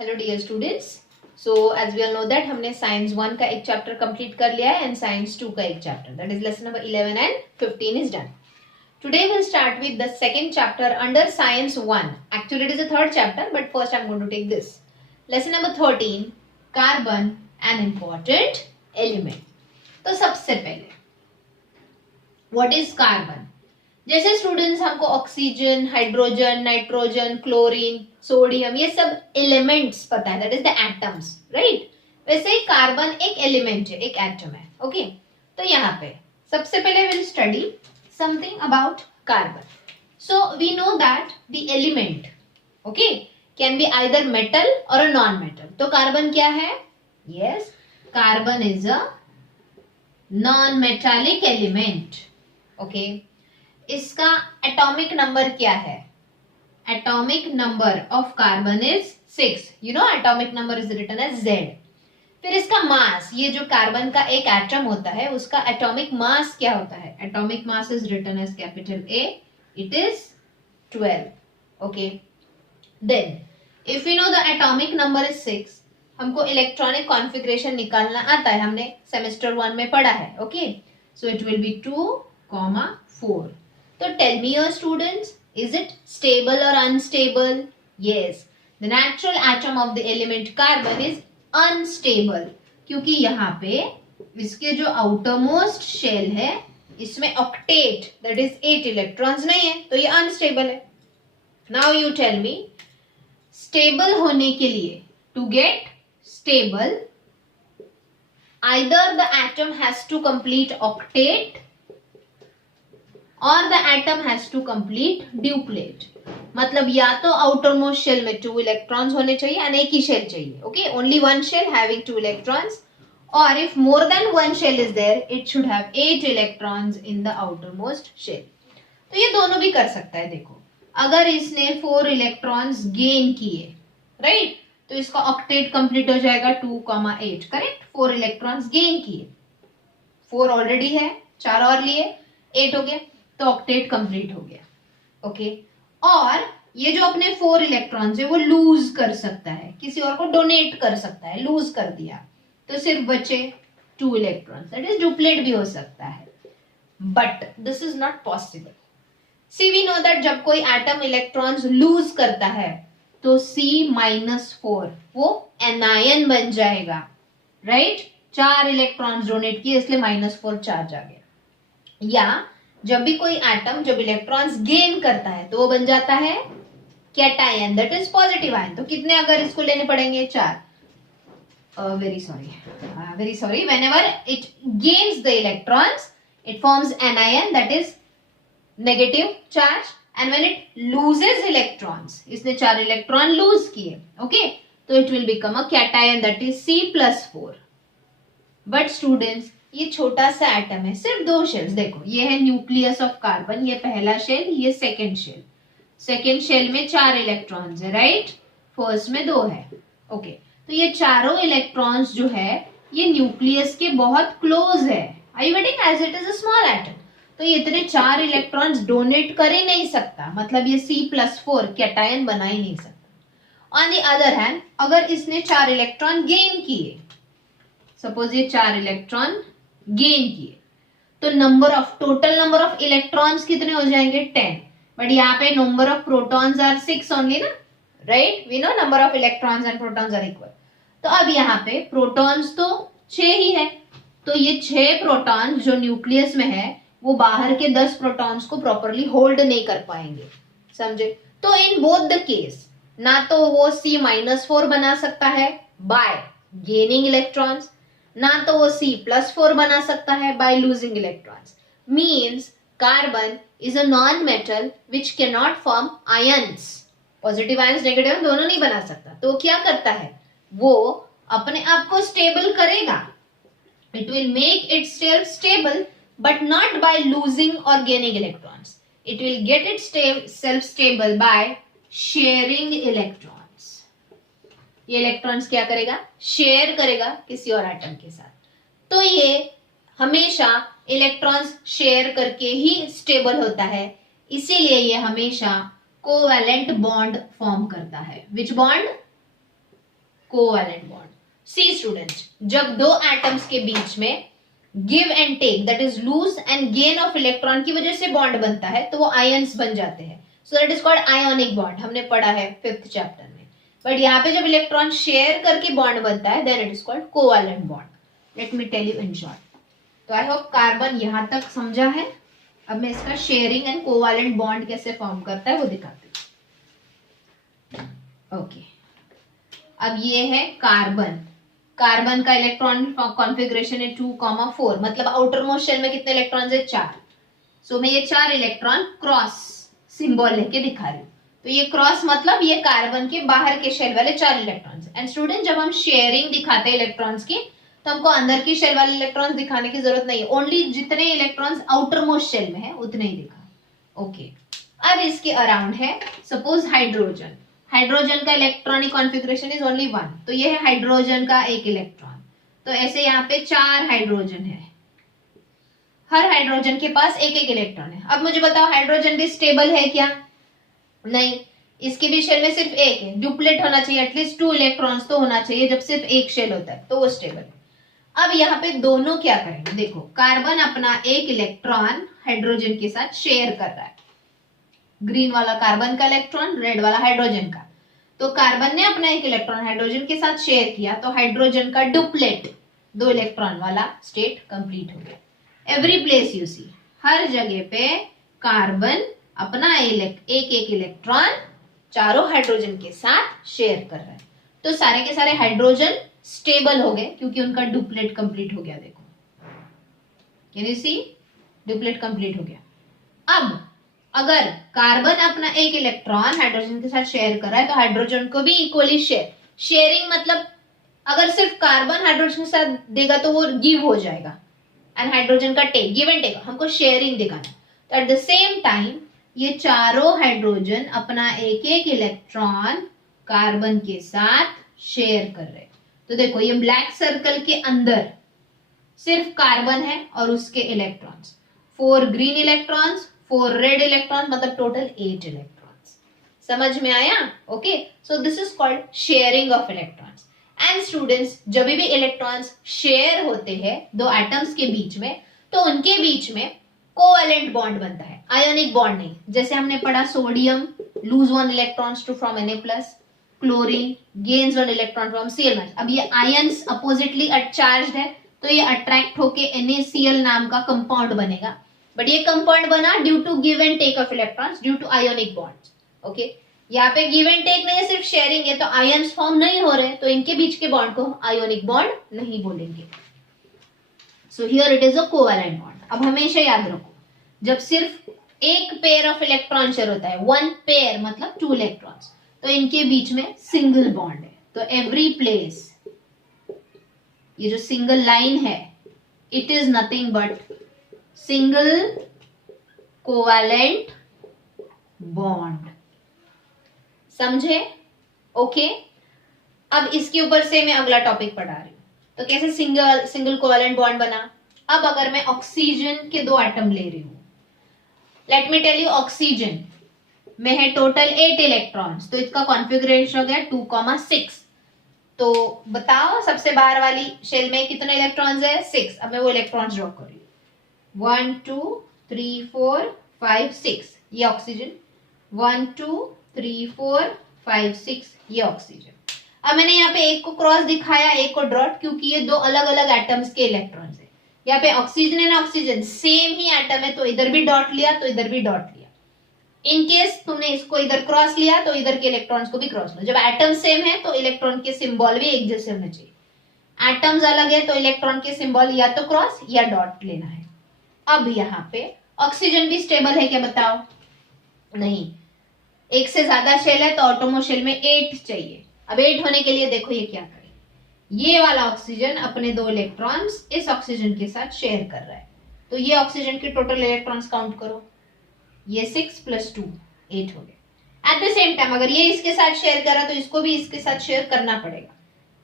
Hello dear students. So as we all know that हमने science 1 का एक chapter complete कर लिया है एंड साइंस 2 का एक chapter, that is lesson number 11 and 15 is done. Today we'll start with the second chapter under science 1. Actually it is a third chapter, but first I'm going to take this. Lesson number 13, carbon, an important element. तो सबसे पहले what is carbon? जैसे students हमको oxygen, hydrogen, nitrogen, chlorine, sodium ये सब elements पता है, that is the atoms, right. वैसे ही कार्बन एक एलिमेंट है, एक एटम है. ओके तो यहाँ पे सबसे पहले will study something about carbon. So we know that the element okay can be either metal or a non metal. तो कार्बन क्या है? Yes, carbon is a non metallic element. Okay इसका एटॉमिक नंबर क्या है? Atomic number of carbon is 6. You know atomic number is written as Z. फिर इसका मास, ये जो कार्बन का एक एटम होता है उसका एटॉमिक मास क्या होता है? Atomic mass is written as capital A. It is 12. Okay then if you know the atomic number is 6, हमको इलेक्ट्रॉनिक कॉन्फ़िगरेशन निकालना आता है, हमने सेमेस्टर 1 में पढ़ा है. Okay so it will be 2, 4. So tell me your students, is it stable or unstable? Yes, the natural atom of the element carbon is unstable क्योंकि यहाँ पे इसके जो outermost shell है इसमें octet that is 8 electrons नहीं है, तो ये unstable है. Now you tell me, stable होने के लिए to get stable either the atom has to complete octet और the atom has to complete duplet. मतलब या तो आउटर मोस्ट शेल में 2 इलेक्ट्रॉन्स होने चाहिए एंड एक ही शेल चाहिए. Okay only one shell having 2 electrons, और if more than one shell is there it should have 8 electrons in the outermost shell. तो ये दोनों भी कर सकता है. देखो अगर इसने 4 इलेक्ट्रॉन्स गेन किए, राइट, तो इसका ऑक्टेट कंप्लीट हो जाएगा 2,8. करेक्ट, 4 इलेक्ट्रॉन्स गेन किए, 4 ऑलरेडी है, 4 और लिए 8 हो गया, तो ऑक्टेट कंप्लीट हो गया. ओके और ये जो अपने 4 इलेक्ट्रॉन्स है वो लूज कर सकता है, किसी और को डोनेट कर सकता है. लूज कर दिया तो सिर्फ बचे 2 इलेक्ट्रॉन्स, दैट इज डुप्लेट भी हो सकता है. But this is not possible. See we know that जब कोई एटम इलेक्ट्रॉन्स लूज करता है तो C-4 वो एनायन बन जाएगा, राइट. 4 इलेक्ट्रॉन्स डोनेट किए इसलिए -4 चार्ज आ गया. या जब भी कोई एटम जब इलेक्ट्रॉन्स गेन करता है तो वो बन जाता है cation, that is positive ion. तो कितने अगर इसको लेने पड़ेंगे? 4. Very sorry whenever it gains the electrons it forms anion that is negative charge, and when it loses electrons, इसने 4 इलेक्ट्रॉन लूज किए, ओके तो it will become a cation that is C+4. But students ये छोटा सा atom है, सिर्फ 2 shells. देखो ये है न्यूक्लियस ऑफ कार्बन, ये पहला शेल, ये सेकेंड शेल. सेकेंड शेल में 4 इलेक्ट्रॉन्स है, राइट, फर्स्ट में 2 है. ओके तो ये चारों इलेक्ट्रॉन्स जो है ये न्यूक्लियस के बहुत क्लोज है. Are you getting? As it is a small atom, तो ये इतने 4 इलेक्ट्रॉन्स डोनेट कर ही नहीं सकता, मतलब ये C+4 कैटायन बना ही नहीं सकता. ऑन द अदर हैंड अगर इसने 4 इलेक्ट्रॉन गेन किए, सपोज ये 4 इलेक्ट्रॉन गेन किए, तो टोटल नंबर ऑफ इलेक्ट्रॉन्स कितने हो जाएंगे? 10. बट यहाँ पे number of protons are 6 only ना, right. We know number of electrons and protons are equal. तो अब यहाँ पे प्रोटॉन्स तो 6 ही है, तो ये 6 प्रोटॉन्स जो न्यूक्लियस में है वो बाहर के 10 प्रोटॉन्स को प्रॉपरली होल्ड नहीं कर पाएंगे, समझे. तो इन बोथ द केस ना तो वो C-4 बना सकता है बाय गेनिंग इलेक्ट्रॉन्स, ना तो वो C+4 बना सकता है by losing electrons. Means carbon is a non metal which can not form ions. Positive ions negative दोनों नहीं बना सकता. तो क्या करता है? वो अपने आप को स्टेबल करेगा. It will make it stable but not by losing और gaining electrons. It will get itself stable by sharing electrons. ये इलेक्ट्रॉन्स क्या करेगा? शेयर करेगा किसी और एटम के साथ. तो ये हमेशा इलेक्ट्रॉन्स शेयर करके ही स्टेबल होता है, इसीलिए ये हमेशा कोवैलेंट बॉन्ड फॉर्म करता है. Which bond? Covalent bond. See students, जब दो एटम्स के बीच में give and take that is lose and gain of electron की वजह से बॉन्ड बनता है तो वो आयंस बन जाते हैं, so that is called ionic bond, हमने पढ़ा है 5th चैप्टर में। बट यहाँ पे जब इलेक्ट्रॉन शेयर करके बॉन्ड बनता है then it is called covalent bond. Let me tell you in short. तो आई होप कार्बन यहां तक समझा है। अब मैं इसका शेयरिंग एंड कोवैलेंट बॉन्ड कैसे फॉर्म करता है वो दिखाती हूँ। ओके, अब ये है कार्बन। कार्बन का इलेक्ट्रॉन कॉन्फ़िगरेशन है 2,4, मतलब आउटर मोस्ट शेल में कितने इलेक्ट्रॉन्स है? 4। सो मैं ये 4 इलेक्ट्रॉन क्रॉस सिंबल लेके दिखा रही हूँ। तो ये क्रॉस मतलब ये कार्बन के बाहर के शेल वाले 4 इलेक्ट्रॉन्स। एंड स्टूडेंट, जब हम शेयरिंग दिखाते हैं इलेक्ट्रॉन्स की तो हमको अंदर की शेल वाले इलेक्ट्रॉन्स दिखाने की जरूरत नहीं है, ओनली जितने इलेक्ट्रॉन्स आउटर मोस्ट शेल में है उतने ही दिखा। ओके, अब इसके अराउंड है सपोज हाइड्रोजन। हाइड्रोजन का इलेक्ट्रॉनिक कॉन्फ़िगरेशन इज ओनली 1, तो ये है हाइड्रोजन का एक इलेक्ट्रॉन। तो ऐसे यहाँ पे 4 हाइड्रोजन है, हर हाइड्रोजन के पास एक एक इलेक्ट्रॉन है। अब मुझे बताओ हाइड्रोजन भी स्टेबल है क्या? नहीं, इसके भी शेल में सिर्फ एक है, ड्यूप्लेट होना चाहिए, एटलीस्ट 2 इलेक्ट्रॉन्स तो होना चाहिए जब सिर्फ एक शेल होता है, तो वो स्टेबल है। अब यहाँ पे दोनों क्या करेंगे, देखो कार्बन अपना एक इलेक्ट्रॉन हाइड्रोजन के साथ शेयर कर रहा है, ग्रीन वाला कार्बन का इलेक्ट्रॉन, रेड वाला हाइड्रोजन का। तो कार्बन ने अपना एक इलेक्ट्रॉन हाइड्रोजन के साथ शेयर किया, तो हाइड्रोजन का डुप्लेट 2 इलेक्ट्रॉन वाला स्टेट कंप्लीट हो गया। एवरी प्लेस यू सी, हर जगह पे कार्बन अपना एक एक इलेक्ट्रॉन चारों हाइड्रोजन के साथ शेयर कर रहा है। तो सारे के सारे हाइड्रोजन स्टेबल हो गए क्योंकि उनका डुप्लेट कंप्लीट हो गया। देखो, can you see, duplet complete हो गया। अब अगर कार्बन अपना एक इलेक्ट्रॉन हाइड्रोजन के साथ शेयर कर रहा है तो हाइड्रोजन को भी इक्वली शेयरिंग, मतलब अगर सिर्फ कार्बन हाइड्रोजन के साथ देगा तो वो गिव हो जाएगा, एंड हाइड्रोजन का टेक, गिव एंड टेक, हमको शेयरिंग दिखाना। तो एट द सेम टाइम ये चारों हाइड्रोजन अपना एक एक इलेक्ट्रॉन कार्बन के साथ शेयर कर रहे हैं। तो देखो ये ब्लैक सर्कल के अंदर सिर्फ कार्बन है और उसके electrons, 4 green electrons, 4 red electrons, मतलब टोटल 8 इलेक्ट्रॉन्स। समझ में आया? Okay, so this is called sharing of electrons. And students, जब भी इलेक्ट्रॉन्स शेयर होते हैं दो एटम्स के बीच में, तो उनके बीच में कोवैलेंट बॉन्ड बनता है, आयोनिक बॉन्ड नहीं। जैसे हमने पढ़ा sodium lose 1 electrons to from Na+, chlorine gains 1 electron from Cl-। अब ये आयंस अपोजिटली चार्ज्ड है तो ये अट्रैक्ट होके NaCl नाम का कंपाउंड बनेगा, बट ये कंपाउंड बना due to give and take of electrons, due to ionic bonds. Okay, यहाँ पे गिव एंड टेक नहीं है, सिर्फ शेयरिंग है, तो आयंस फॉर्म नहीं हो रहे, तो इनके बीच के बॉन्ड को आयोनिक बॉन्ड नहीं बोलेंगे। So here it is a covalent bond. अब हमेशा याद रखो, जब सिर्फ एक पेयर ऑफ इलेक्ट्रॉन शेयर होता है, 1 पेयर मतलब 2 इलेक्ट्रॉन्स, तो इनके बीच में सिंगल बॉन्ड है। तो एवरी प्लेस, ये जो सिंगल लाइन है, it is nothing but single covalent bond. समझे? ओके, अब इसके ऊपर से मैं अगला टॉपिक पढ़ा रही हूं। तो कैसे सिंगल कोवैलेंट बॉन्ड बना। अब अगर मैं ऑक्सीजन के 2 एटम ले रही हूं, let me tell you, oxygen में है टोटल 8 इलेक्ट्रॉन्स, तो इसका कॉन्फ़िगरेशन हो गया 2,6। तो बताओ सबसे बाहर वाली शेल में कितने इलेक्ट्रॉन्स है? 6। अब मैं वो इलेक्ट्रॉन्स ड्रॉ कर रही हूँ, 1 2 3 4 5 6, ये ऑक्सीजन, 1 2 3 4 5 6, ये ऑक्सीजन। अब मैंने यहाँ पे एक को क्रॉस दिखाया, एक को डॉट, क्योंकि ये 2 अलग अलग एटम्स के इलेक्ट्रॉन्स है। यहाँ पे oxygen and oxygen same he atom है, तो इधर भी डॉट लिया तो इधर भी डॉट लिया। इन केस तुमने इसको इधर क्रॉस लिया तो इधर के इलेक्ट्रॉन्स को भी क्रॉस लो। जब एटम सेम है तो इलेक्ट्रॉन के सिंबल भी एक जैसे होने चाहिए। एटम्स अलग है तो इलेक्ट्रॉन के सिंबल या तो क्रॉस या डॉट लेना है। अब यहाँ पे ऑक्सीजन भी स्टेबल है क्या बताओ? नहीं, एक से ज्यादा शेल है तो ऑटोमो शेल में 8 चाहिए। अब 8 होने के लिए देखो ये क्या करे, ये वाला ऑक्सीजन अपने 2 इलेक्ट्रॉन्स इस ऑक्सीजन के साथ शेयर कर रहा है, तो ये ऑक्सीजन के टोटल इलेक्ट्रॉन्स काउंट करो, ये 6 + 2 8 हो गए। एट द सेम टाइम अगर ये इसके साथ शेयर करा तो इसको भी इसके साथ शेयर करना पड़ेगा।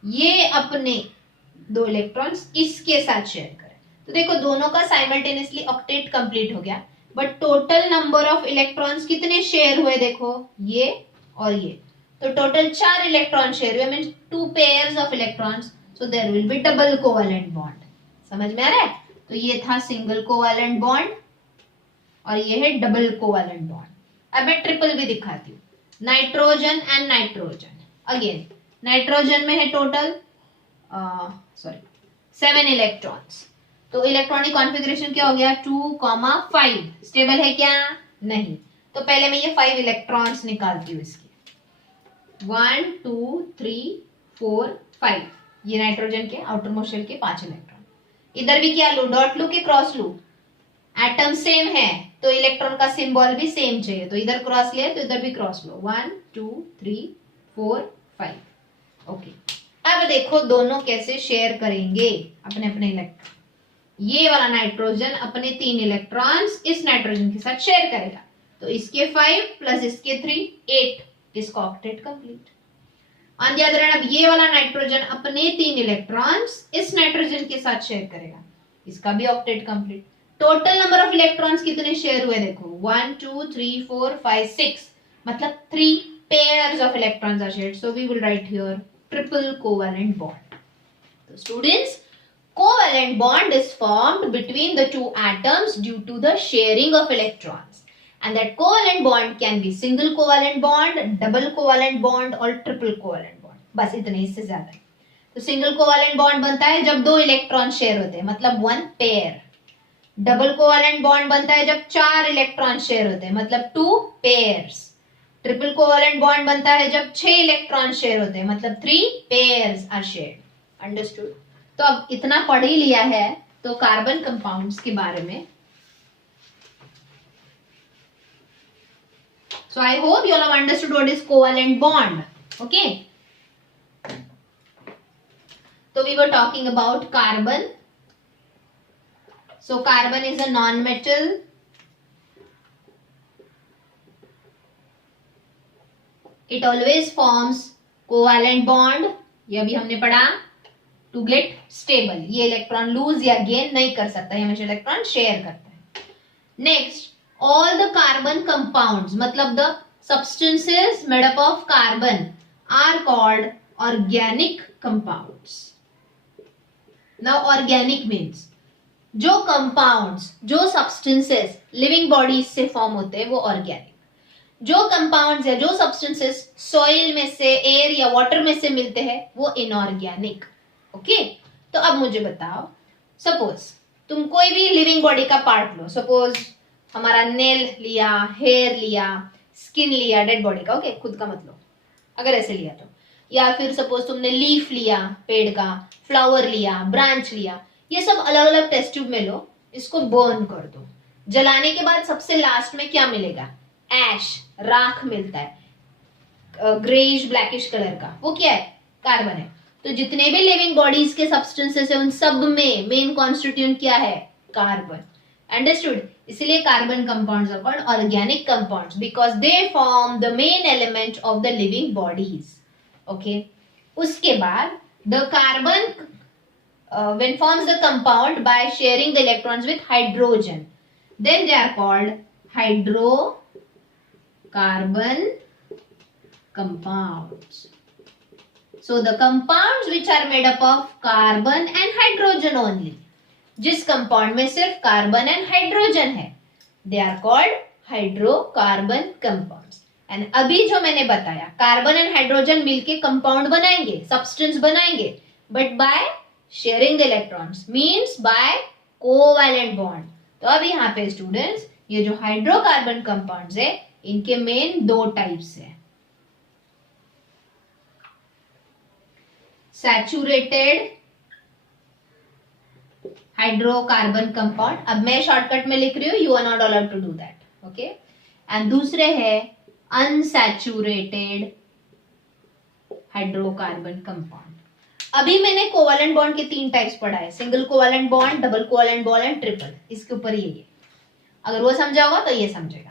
ये अपने 2 इलेक्ट्रॉन्स इसके साथ शेयर करें, तो देखो दोनों का साइमल्टेनियसली ऑक्टेट कंप्लीट हो गया, but total number of electrons कितने शेयर हुए देखो, ये और ये, तो टोटल 4 इलेक्ट्रॉन शेयर हुए, means 2 pairs of electrons, so there will be double covalent bond. समझ में आ रहा है? तो ये था सिंगल कोवैलेंट बॉन्ड और ये है डबल कोवैलेंट बॉन्ड। अब मैं ट्रिपल भी दिखाती हूँ। Nitrogen and nitrogen, again nitrogen में है टोटल 7 इलेक्ट्रॉन्स। तो इलेक्ट्रॉनिक कॉन्फ़िगरेशन क्या हो गया? 2,5। स्टेबल है क्या? नहीं। तो पहले मैं ये 5 इलेक्ट्रॉन्स निकालती हूँ इसके। 1 2 3 4 5, ये नाइट्रोजन के आउटर मोस्ट शेल के 5 इलेक्ट्रॉन। इधर भी क्या लू? डॉट लू कि क्रॉस लू? एटम सेम है तो इलेक्ट्रॉन का सिंबल भी सेम चाहिए, तो इधर क्रॉस लिया तो इधर भी क्रॉस लो। 1 2 3 4 5। ओके, अब देखो दोनों कैसे शेयर करेंगे अपने अपने इलेक्ट्रॉन। ये वाला नाइट्रोजन अपने 3 इलेक्ट्रॉन्स इस नाइट्रोजन के साथ शेयर करेगा, तो इसके 5 प्लस इसके 3 8, इसका octet complete. On the other hand, अब ये वाला नाइट्रोजन अपने 3 इलेक्ट्रॉन्स इस नाइट्रोजन के साथ शेयर करेगा, इसका भी octet complete. Total number of electrons कितने शेयर हुए देखो? 1 2 3 4 5 6, मतलब 3 pairs of electrons are shared, so we will write here triple covalent bond. So students, covalent bond is formed between the two atoms due to the sharing of electrons, and that covalent bond can be single covalent bond, double covalent bond और triple covalent bond. बस इतने, इससे ज्यादा। तो single covalent bond बनता है जब 2 electron share होते हैं, मतलब 1 पेयर। डबल कोवैलेंट बॉन्ड बनता है जब 4 इलेक्ट्रॉन शेयर होते हैं, मतलब 2 पेयर्स। ट्रिपल कोवैलेंट बॉन्ड बनता है जब 6 इलेक्ट्रॉन शेयर होते हैं, मतलब 3 पेयर्स आर शेयर्ड। अंडरस्टूड? तो अब इतना पढ़ ही लिया है तो कार्बन कंपाउंड्स के बारे में। So I hope you all have understood what is covalent bond. Okay. So we were talking about carbon. So carbon is a non-metal. It always forms covalent bond. ये अभी हमने पढ़ा। To get stable, ये electron lose या gain नहीं कर सकता, ये हमेशा इलेक्ट्रॉन शेयर करता है। Next, all the carbon compounds, मतलब the substances made up of carbon are called organic compounds. Now organic means जो कंपाउंड्स, जो सब्सटेंसेस लिविंग बॉडीज से फॉर्म होते हैं वो ऑर्गेनिक। जो कंपाउंड्स या जो सब्सटेंसेस सॉइल में से, एयर या वाटर में से मिलते हैं वो इनऑर्गेनिक। ओके, तो अब मुझे बताओ, सपोज तुम कोई भी लिविंग बॉडी का पार्ट लो, सपोज हमारा नेल लिया, हेयर लिया, स्किन लिया डेड बॉडी का, ओके, खुद का मत लो अगर ऐसे लिया तो, या फिर सपोज तुमने लीफ लिया पेड़ का, फ्लावर लिया, ब्रांच लिया, ये सब अलग अलग टेस्ट ट्यूब में लो, इसको बर्न कर दो। जलाने के बाद सबसे लास्ट में क्या मिलेगा? ऐश, राख मिलता है ग्रेइश ब्लैकिश कलर का, वो क्या है? कार्बन है। तो जितने भी लिविंग बॉडीज के सब्सटेंसेस है उन सब में मेन कॉन्स्टिट्यूएंट क्या है? कार्बन। अंडरस्टूड? इसलिए carbon compounds are called organic compounds because they form the main element of the living bodies. Okay, उसके बाद the carbon when forms the compound by sharing the electrons with hydrogen, then they are called hydrocarbon compounds. So the compounds which are made up of carbon and hydrogen only, जिस compound में सिर्फ carbon and hydrogen है, they are called hydrocarbon compounds. And अभी जो मैंने बताया, carbon and hydrogen मिलके compound बनाएंगे, सब्सटेंस बनाएंगे, but by sharing the electrons, means by covalent bond. तो अब यहाँ पे स्टूडेंट्स, ये जो हाइड्रोकार्बन कंपाउंड्स है इनके मेन 2 टाइप्स है, सैचुरेटेड हाइड्रोकार्बन कंपाउंड। अब मैं शॉर्टकट में लिख रही हूँ, you are not allowed to do that, okay. And दूसरे है अनसैचुरेटेड हाइड्रोकार्बन कंपाउंड। अभी मैंने कोवैलेंट बॉन्ड के 3 टाइप्स पढ़ा है, single covalent bond, double covalent bond and triple. इसके ऊपर ये अगर वो समझा होगा तो ये समझेगा।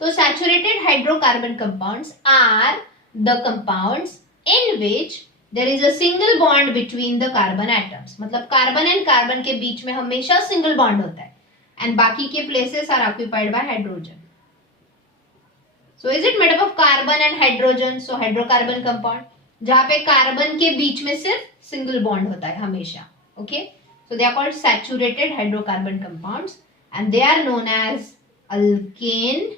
तो saturated hydrocarbon compounds are the compounds in which there is a single bond between the carbon atoms, मतलब कार्बन एंड कार्बन के बीच में हमेशा सिंगल बॉन्ड होता है एंड बाकी के places are occupied by hydrogen. So is it made up of carbon and hydrogen? So hydrocarbon compound, जहां पे कार्बन के बीच में सिर्फ सिंगल बॉन्ड होता है हमेशा. Okay, so they are called saturated hydrocarbon compounds and they are known as alkane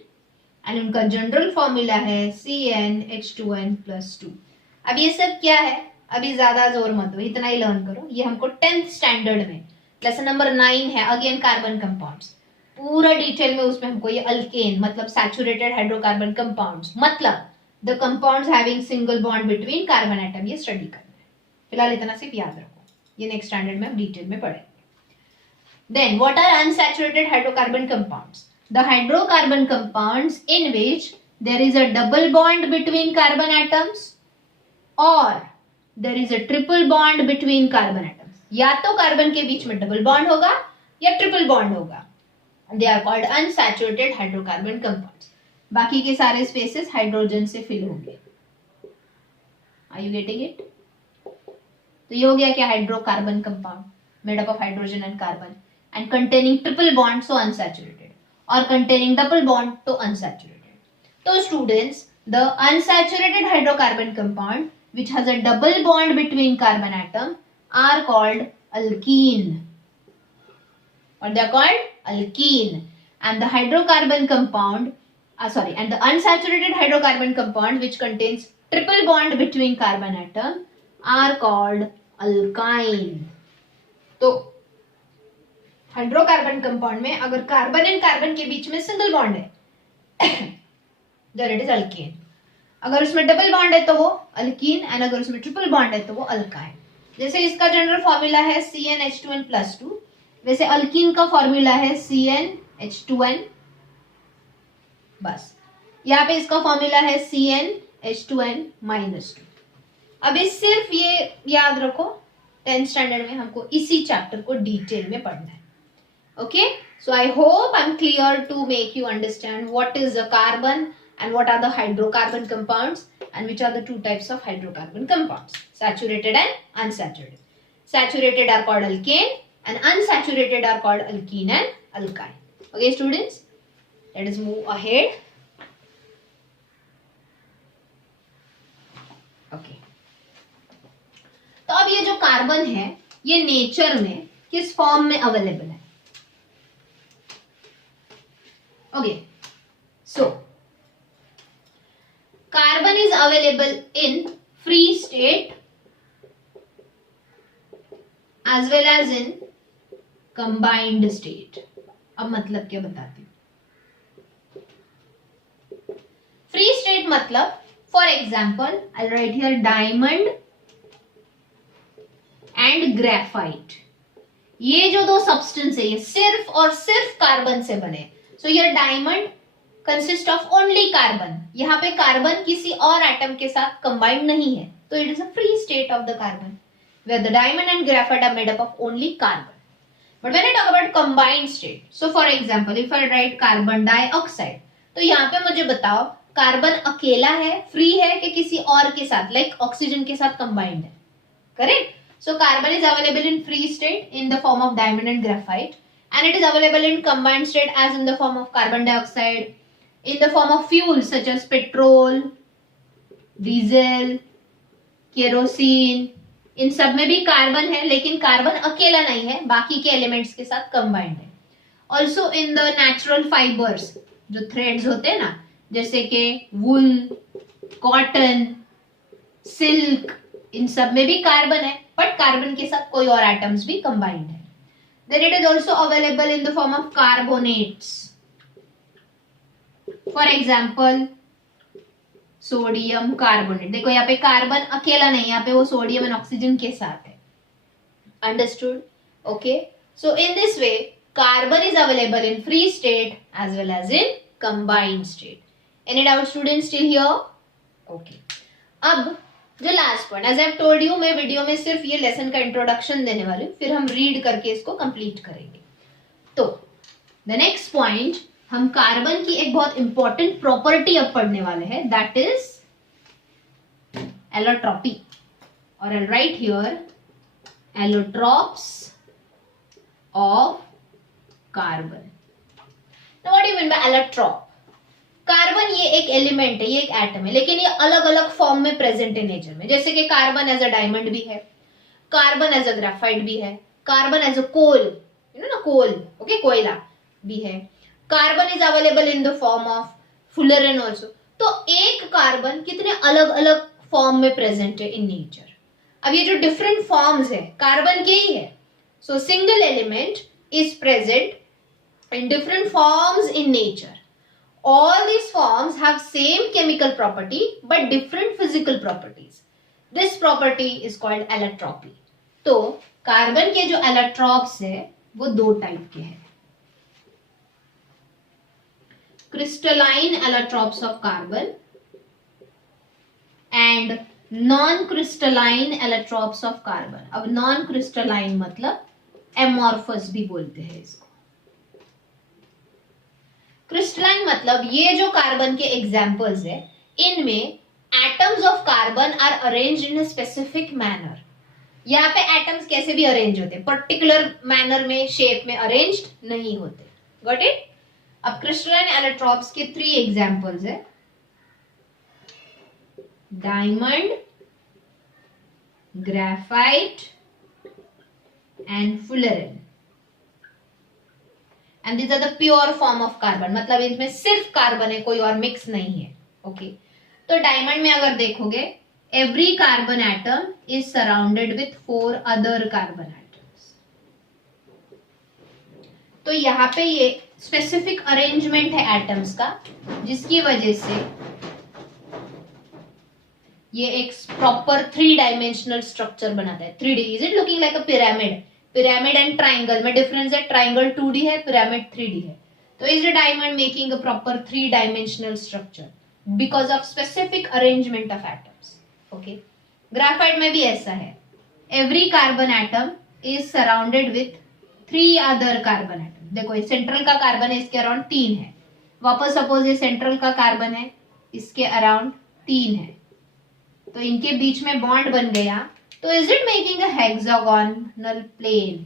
and उनका जनरल फॉर्मूला है CnH2n+2. अब ये सब क्या है, अभी ज्यादा जोर मत दो, इतना ही लर्न करो. ये हमको 10th स्टैंडर्ड में लेसन नंबर 9 है, अगेन कार्बन कंपाउंड्स, पूरा डिटेल में उसमें हमको ये अल्केन मतलब सैचुरेटेड हाइड्रोकार्बन कंपाउंड्स मतलब the compounds having single bond between carbon atom, ये स्टडी करना है. फिलहाल इतना सिर्फ याद रखो, ये नेक्स्ट स्टैंडर्ड में हम डिटेल में पढ़ेंगे. Then what are unsaturated hydrocarbon compounds? The hydrocarbon compounds in which there is a double bond between carbon atoms और there is a triple bond between carbon atoms. या तो कार्बन के बीच में डबल बॉन्ड होगा या ट्रिपल बॉन्ड होगा. They are called unsaturated hydrocarbon compounds. बाकी के सारे स्पेसेस हाइड्रोजन से फिल होंगे. Are you getting it? तो ये हो गया क्या, hydrocarbon compound made up of hydrogen and carbon and containing triple bond so unsaturated, और कंटेनिंग डबल बॉन्ड तो अनसैचुरेटेड. तो students, the unsaturated hydrocarbon compound which has a double bond between carbon atom are called alkene, or they are called alkene. And the hydrocarbon compound and the unsaturated hydrocarbon compound which contains triple bond between carbon atom are called alkyne. तो hydrocarbon compound में अगर carbon and carbon के बीच में single bond है then it is alkane. अगर उसमें double bond है तो वो अल्कीन, एंड अगर उसमें ट्रिपल बॉन्ड है तो वो अल्काइन. जैसे इसका जनरल फॉर्मूला है CnH2n+2, वैसे अल्कीन का फॉर्मूला है CnH2n. बस यहाँ पे इसका फॉर्मूला है CnH2n-2. अभी सिर्फ ये याद रखो, 10th स्टैंडर्ड में हमको इसी चैप्टर को डिटेल में पढ़ना है. Okay, so I hope I am clear to make you understand what is a carbon and what are the hydrocarbon compounds and which are the two types of hydrocarbon compounds, saturated and unsaturated. Saturated are called alkane and unsaturated are called alkene and alkyne. Okay students, let us move ahead. Okay, तो अब ये जो carbon है ये nature में किस form में available है? Okay, so carbon is available in free state as well as in combined state. अब मतलब क्या बताती हूं. फ्री स्टेट मतलब for example I write here diamond and graphite. ये जो दो सब्सटेंस है ये सिर्फ और सिर्फ कार्बन से बने. So here diamond consist of only carbon. यहाँ पे कार्बन किसी और एटम के साथ कंबाइंड नहीं है, तो it is a free state of the carbon where the diamond and graphite are made up of only carbon. But when I talk about combined state, so for example if I write carbon dioxide, तो यहाँ पे मुझे बताओ carbon अकेला है, free है कि किसी और के साथ लाइक ऑक्सीजन के साथ कंबाइंड है? Correct. So carbon is available in free state in the form of diamond and graphite, and it is available in combined state as in the form of carbon dioxide, in the form of fuels such as petrol, diesel, kerosene. इन सब में भी carbon है, लेकिन carbon अकेला नहीं है, बाकी के एलिमेंट्स के साथ कंबाइंड है. Also in the natural fibres, जो थ्रेड्स होते हैं ना, जैसे कि वुल, कॉटन, सिल्क, इन सब में भी कार्बन है, बट कार्बन के साथ कोई और एटम्स भी कंबाइंड है. Then it is also available in the form of carbonates. For example sodium carbonate. देखो यहाँ पे कार्बन अकेला नहीं, यहाँ पे वो सोडियम एंड ऑक्सीजन के साथ है. Understood? Okay, so in this way carbon is available in free state as well as in combined state. Any doubt student still here? Okay, अब जो last point, as I have told you, मैं video में सिर्फ ये lesson का introduction देने वाली हूँ, फिर हम रीड करके इसको कंप्लीट करेंगे. तो द नेक्स्ट पॉइंट, हम कार्बन की एक बहुत इंपॉर्टेंट प्रॉपर्टी अब पढ़ने वाले हैं, दैट इज एलोट्रॉपी. और I write here allotropes of carbon. Now what do you mean by allotrop? Carbon ये एक एलिमेंट है, ये एक एटम है, लेकिन ये अलग अलग फॉर्म में प्रेजेंट है नेचर में। जैसे कि कार्बन एज अ डायमंड भी है, कार्बन एज अ ग्रेफाइट भी है, carbon as a coal, you know ना, कोल, ओके, कोयला भी है। Carbon is available in the form of fullerene also. तो एक कार्बन कितने अलग अलग फॉर्म में प्रेजेंट है इन नेचर। अब ये जो डिफरेंट फॉर्म्स है कार्बन के ही है। सो single element is present in different forms in nature. All these forms have same chemical property but different physical properties. This property is called allotropy. तो carbon के जो allotropes है वो दो टाइप के हैं। Crystalline allotropes of carbon and non crystalline allotropes of carbon. अब non crystalline मतलब एमॉर्फस भी बोलते हैं इसको। क्रिस्टलाइन मतलब ये जो कार्बन के एग्जाम्पल्स है इनमें atoms of carbon are arranged in a specific manner. यहाँ पे एटम्स कैसे भी अरेंज होते हैं, पर्टिकुलर मैनर में, शेप में अरेंज्ड नहीं होते। Got it? अब क्रिस्टलाइन एलोट्रॉप्स के 3 एग्जाम्पल्स है, diamond, graphite and fullerene. And these are the pure form of carbon, मतलब इसमें सिर्फ कार्बन है, कोई और मिक्स नहीं है। ओके तो डायमंड में अगर देखोगे every carbon atom is surrounded with 4 other carbon atoms. तो यहाँ पे ये स्पेसिफिक अरेंजमेंट है एटम्स का, जिसकी वजह से ये एक प्रॉपर 3 डायमेंशनल स्ट्रक्चर बनाता है। 3D, is it looking like a pyramid? Pyramid and triangle में डिफरेंस है, ट्राइंगल 2D है, पिरामिड 3D है। तो is the diamond making a proper 3 dimensional structure because of specific arrangement of atoms. Okay graphite में भी ऐसा है, every carbon atom is surrounded with 3 other carbon atom. देखो ये सेंट्रल का कार्बन है, इसके अराउंड 3 है। वापस सपोज ये सेंट्रल का कार्बन है, इसके अराउंड 3 है, तो इनके बीच में बॉन्ड बन गया, तो is it making a hexagonal plane.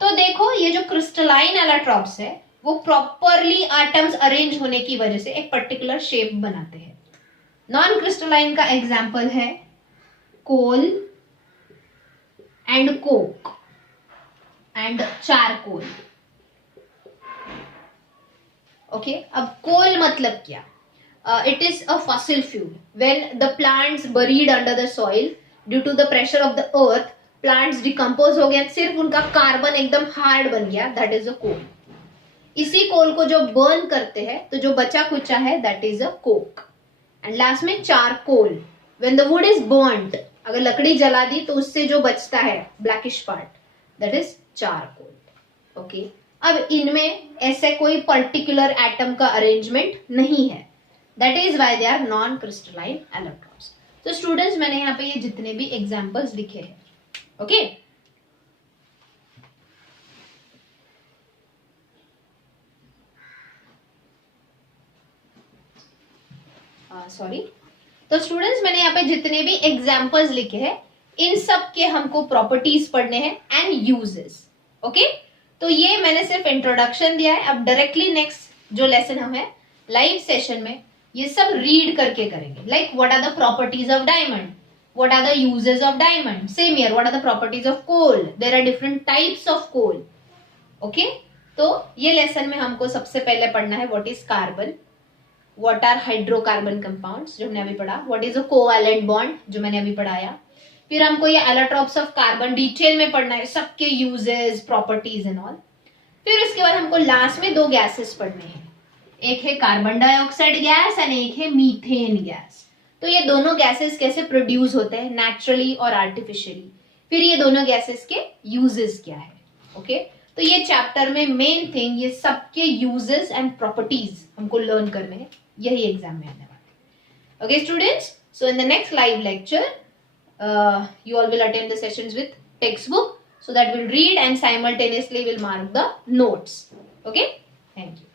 तो देखो ये जो क्रिस्टलाइन एलोट्रॉप्स है वो प्रॉपरली एटम्स अरेंज होने की वजह से एक पर्टिकुलर शेप बनाते हैं। नॉन क्रिस्टलाइन का एग्जांपल है coal and coke and charcoal. Okay अब कोल मतलब क्या? It is a fossil fuel. When the plants buried under the soil due to the pressure of the earth, plants decompose हो गया, सिर्फ उनका carbon एकदम हार्ड बन गया, that is a coal. इसी कोल को जो बर्न करते हैं तो जो बचा कुचा है that is a coke. And last में charcoal. When the wood is burnt, अगर लकड़ी जला दी तो उससे जो बचता है blackish part, that is charcoal. Okay. अब इनमें ऐसे कोई पर्टिकुलर एटम का अरेंजमेंट नहीं है, that is why they are non-crystalline electrons. तो स्टूडेंट्स मैंने यहाँ पे ये जितने भी एग्जाम्पल्स लिखे हैं, ओके सॉरी, तो स्टूडेंट्स मैंने यहाँ पे जितने भी एग्जाम्पल्स लिखे हैं इन सब के हमको प्रॉपर्टीज पढ़ने हैं एंड यूजेस। ओके तो ये मैंने सिर्फ इंट्रोडक्शन दिया है। अब डायरेक्टली नेक्स्ट जो लेसन हम है लाइव सेशन में ये सब रीड करके करेंगे। Like what are the properties of diamond, what are the uses of diamond, same here what are the properties of coal, there are different types of coal. Okay तो ये lesson में हमको सबसे पहले पढ़ना है what is carbon, what are hydrocarbon compounds जो हमने अभी पढ़ा, what is a covalent bond जो मैंने अभी पढ़ाया। फिर हमको ये एलोट्रॉप्स ऑफ कार्बन डिटेल में पढ़ना है, सबके यूजेस, प्रॉपर्टीज एंड ऑल। फिर इसके बाद हमको लास्ट में 2 गैसेस पढ़ने हैं, एक है कार्बन डाइऑक्साइड गैस एंड एक है मीथेन गैस। तो ये दोनों गैसेस कैसे प्रोड्यूस होते हैं नेचुरली और आर्टिफिशियली, फिर ये दोनों गैसेस के यूजेस क्या है। ओके तो ये चैप्टर में मेन थिंग ये सबके यूजेस एंड प्रॉपर्टीज हमको लर्न करने हैं, यही एग्जाम में आने वाला है। Okay students, so in the next live lecture you all will attend the sessions with textbook so that we'll read and simultaneously will mark the notes. Okay, thank you.